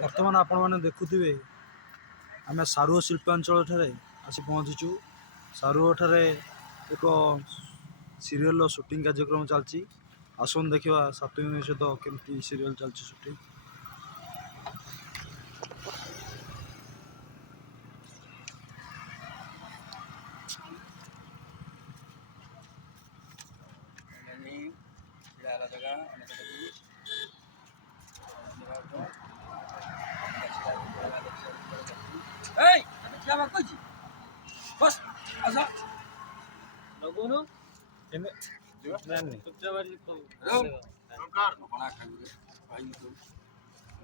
ବର୍ତ୍ତମାନ ଆପଣମାନେ ଦେଖୁଥିବେ ଆମେ ସାରୁଅ ଶିଳ୍ପାଞ୍ଚଳଠାରେ ଆସି ପହଞ୍ଚିଛୁ। ସାରୁଅଠାରେ ଏକ ସିରିଏଲର ସୁଟିଂ କାର୍ଯ୍ୟକ୍ରମ ଚାଲିଛି। ଆସନ୍ତୁ ଦେଖିବା ସାତ୍ୱିକ ସହିତ କେମିତି ସିରିଏଲ ଚାଲିଛି ସୁଟିଂ। बस आजा लगोनु एमे जाने चुपचाप सरकार बना खाइबे भाई तो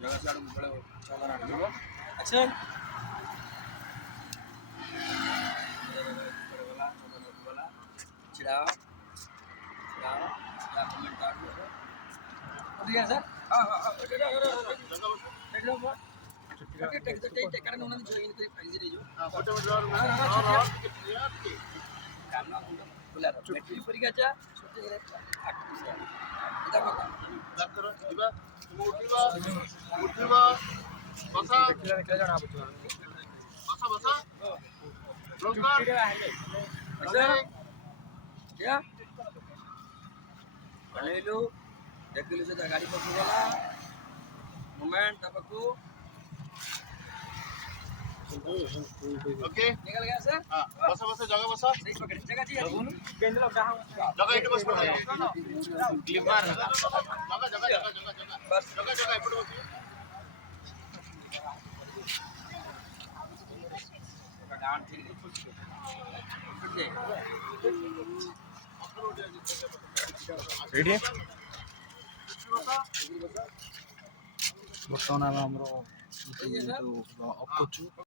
जगह साड बड़े चला रहा अच्छा वाला चिड़ाओ या कमेंट आ दिया सर हां हां टेक कारण उन्होंने जो इन प्राइस रे जो फोटो काम बोला बैटरी परीक्षा चा छोटे रे 8 इदा डॉक्टर दिबा तुम उठिबा बसा देखला जणा बसा बसा रोजगार अच्छा क्या बनेलु देखलु से गाड़ी पकड़ वाला मोमेंट तबको ओके निकल गया सर हां बसा बसा जगह बसा सही पकड़ जगह जी केंद्र कहां जगह इट बस क्लिप मार जगह बस जगह इट बस डाउन ठीक रेडी ବର୍ତ୍ତମାନ ଆମେ ଆମର ଅଫ୍ କରୁଛୁ।